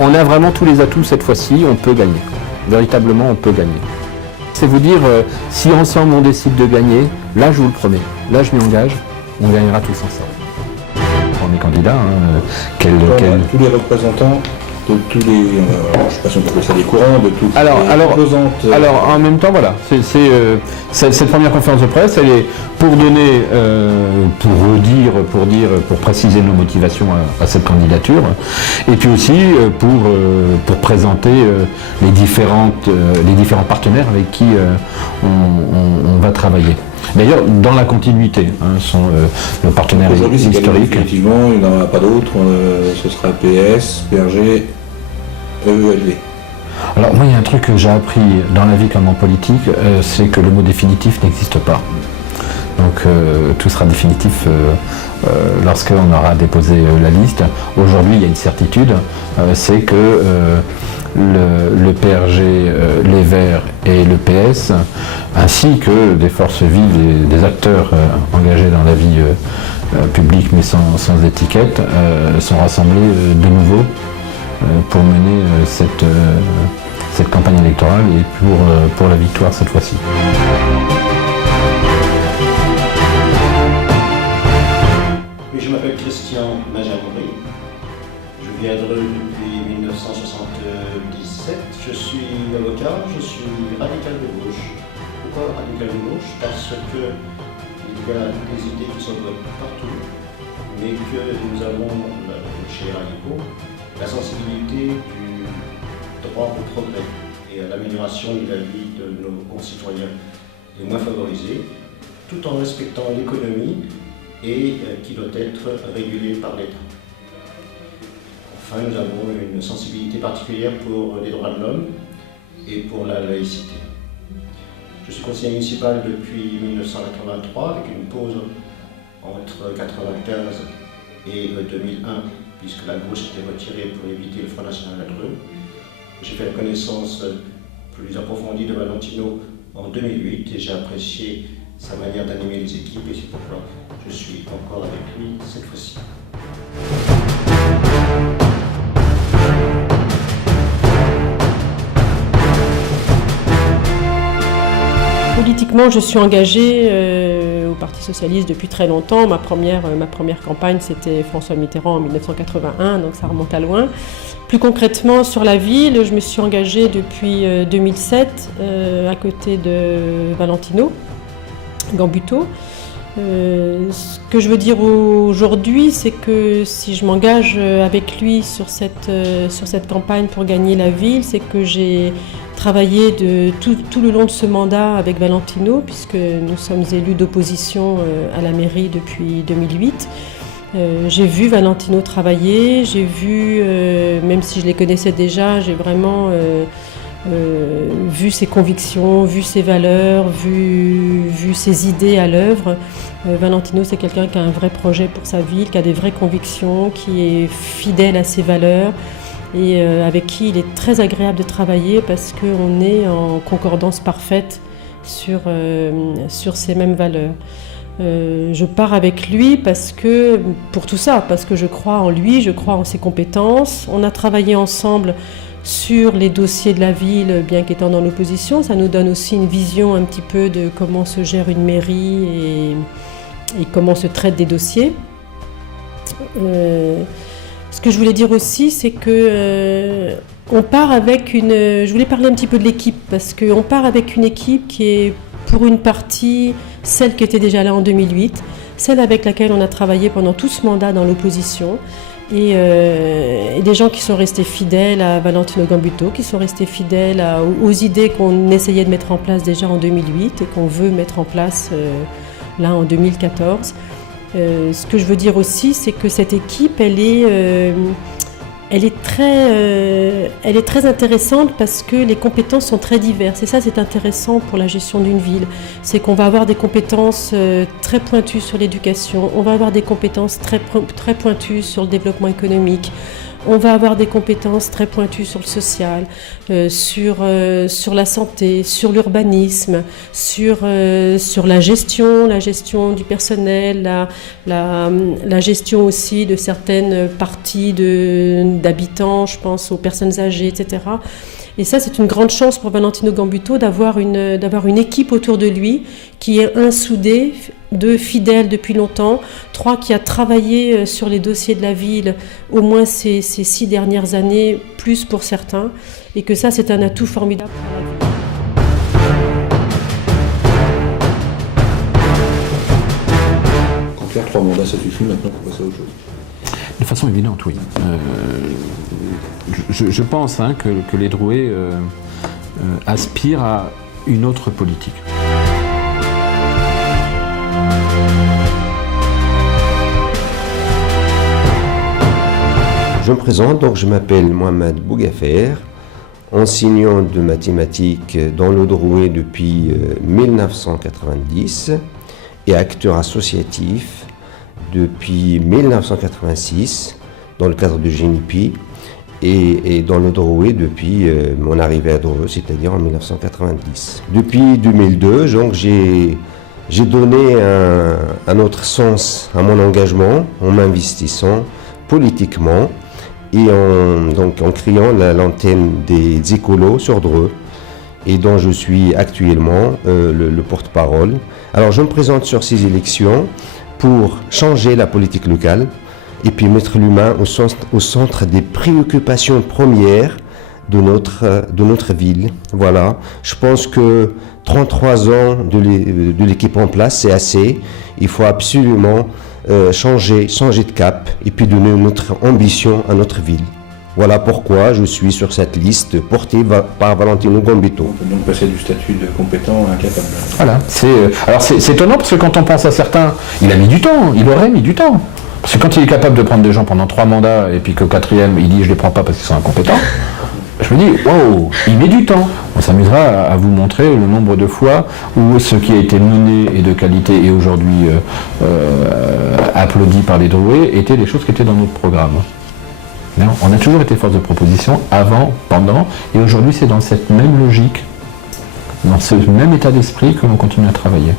on a vraiment tous les atouts cette fois-ci, on peut gagner. Véritablement, on peut gagner. C'est vous dire, si ensemble on décide de gagner, là je vous le promets, là je m'y engage, on gagnera tous ensemble. On est candidat, Tous les représentants de tous les, je ne sais pas si on peut appeler ça des courants, de toutes les composantes. Alors en même temps, voilà, cette première conférence de presse, elle est pour donner, pour préciser nos motivations à cette candidature, et puis aussi pour présenter les différents partenaires avec qui on va travailler. D'ailleurs, dans la continuité, sont nos partenaires historiques. Effectivement, il n'y en aura pas d'autres, ce sera PS, PRG, EELV. Alors moi, il y a un truc que j'ai appris dans la vie comme en politique, c'est que le mot définitif n'existe pas. Donc tout sera définitif lorsqu'on aura déposé la liste. Aujourd'hui, il y a une certitude, c'est que le PRG, les Verts et le PS, ainsi que des forces vives et des acteurs engagés dans la vie publique mais sans étiquette, sont rassemblés de nouveau pour mener cette campagne électorale et pour la victoire cette fois-ci. Je m'appelle Christian Majamouri, je viens de Dreux depuis 1977, je suis avocat, je suis radical de gauche. Pourquoi radical de gauche? Parce que il y a des idées qui sont bonnes partout, mais que nous avons, chez Radicaux, la sensibilité du droit au progrès et à l'amélioration de la vie de nos concitoyens les moins favorisés, tout en respectant l'économie et qui doit être régulée par l'État. Enfin, nous avons une sensibilité particulière pour les droits de l'homme et pour la laïcité. Je suis conseiller municipal depuis 1983, avec une pause entre 1995 et 2001, puisque la gauche s'était retirée pour éviter le Front National à Dreux. J'ai fait la connaissance plus approfondie de Valentino en 2008 et j'ai apprécié sa manière d'animer les équipes et c'est pourquoi je suis encore avec lui cette fois-ci. Politiquement, je suis engagée au Parti Socialiste depuis très longtemps. Ma première campagne, c'était François Mitterrand en 1981, donc ça remonte à loin. Plus concrètement, sur la ville, je me suis engagée depuis 2007 à côté de Valentino Gambuteau. Ce que je veux dire aujourd'hui, c'est que si je m'engage avec lui sur cette campagne pour gagner la ville, c'est que j'ai travaillé tout le long de ce mandat avec Valentino, puisque nous sommes élus d'opposition à la mairie depuis 2008. J'ai vu Valentino travailler, j'ai vu, même si je les connaissais déjà, j'ai vraiment vu ses convictions, vu ses valeurs, vu ses idées à l'œuvre. Valentino, c'est quelqu'un qui a un vrai projet pour sa ville, qui a des vraies convictions, qui est fidèle à ses valeurs et avec qui il est très agréable de travailler parce qu'on est en concordance parfaite sur ces mêmes valeurs. Je pars avec lui pour tout ça, parce que je crois en lui, je crois en ses compétences. On a travaillé ensemble sur les dossiers de la ville, bien qu'étant dans l'opposition. Ça nous donne aussi une vision un petit peu de comment se gère une mairie et comment se traitent des dossiers. Ce que je voulais dire aussi, c'est que on part avec je voulais parler un petit peu de l'équipe, parce qu'on part avec une équipe qui est pour une partie celle qui était déjà là en 2008, celle avec laquelle on a travaillé pendant tout ce mandat dans l'opposition, et des gens qui sont restés fidèles à Valentino Gambuteau, qui sont restés fidèles aux idées qu'on essayait de mettre en place déjà en 2008 et qu'on veut mettre en place là en 2014. Ce que je veux dire aussi, c'est que cette équipe, elle est très intéressante parce que les compétences sont très diverses. Et ça, c'est intéressant pour la gestion d'une ville. C'est qu'on va avoir des compétences très pointues sur l'éducation, on va avoir des compétences très pointues sur le développement économique, On va avoir des compétences très pointues sur le social, sur la santé, sur l'urbanisme, sur la gestion du personnel, la gestion aussi de certaines parties d'habitants, je pense aux personnes âgées, etc. Et ça, c'est une grande chance pour Valentino Gambuto d'avoir une équipe autour de lui qui est soudée, 2 fidèles depuis longtemps, 3 qui a travaillé sur les dossiers de la ville au moins ces 6 dernières années, plus pour certains, et que ça, c'est un atout formidable. En clair, 3 mandats, ça suffit maintenant pour passer à autre chose. De façon évidente, oui. Je pense que les Drouet aspirent à une autre politique. Je me présente, donc je m'appelle Mohamed Bougafer, enseignant de mathématiques dans le Drouet depuis 1990 et acteur associatif depuis 1986 dans le cadre de GENIPI et dans le Drouet depuis mon arrivée à Dreux, c'est-à-dire en 1990. Depuis 2002, donc, j'ai donné un autre sens à mon engagement en m'investissant politiquement et en créant l'antenne des écolos sur Dreux et dont je suis actuellement le porte-parole. Alors je me présente sur ces élections pour changer la politique locale et puis mettre l'humain au centre des préoccupations premières de notre ville. Voilà, je pense que 33 ans de l'équipe en place, c'est assez. Il faut absolument changer de cap et puis donner notre ambition à notre ville. Voilà pourquoi je suis sur cette liste portée par Valentino Gambuto. On peut donc passer du statut de compétent à incapable. Voilà, c'est étonnant parce que quand on pense à certains, il aurait mis du temps. Parce que quand il est capable de prendre des gens pendant 3 mandats et puis qu'au 4e, il dit je les prends pas parce qu'ils sont incompétents, je me dis, wow, il met du temps. On s'amusera à vous montrer le nombre de fois où ce qui a été mené et de qualité et aujourd'hui applaudi par les Drouet étaient des choses qui étaient dans notre programme. Non, on a toujours été force de proposition avant, pendant, et aujourd'hui c'est dans cette même logique, dans ce même état d'esprit que l'on continue à travailler.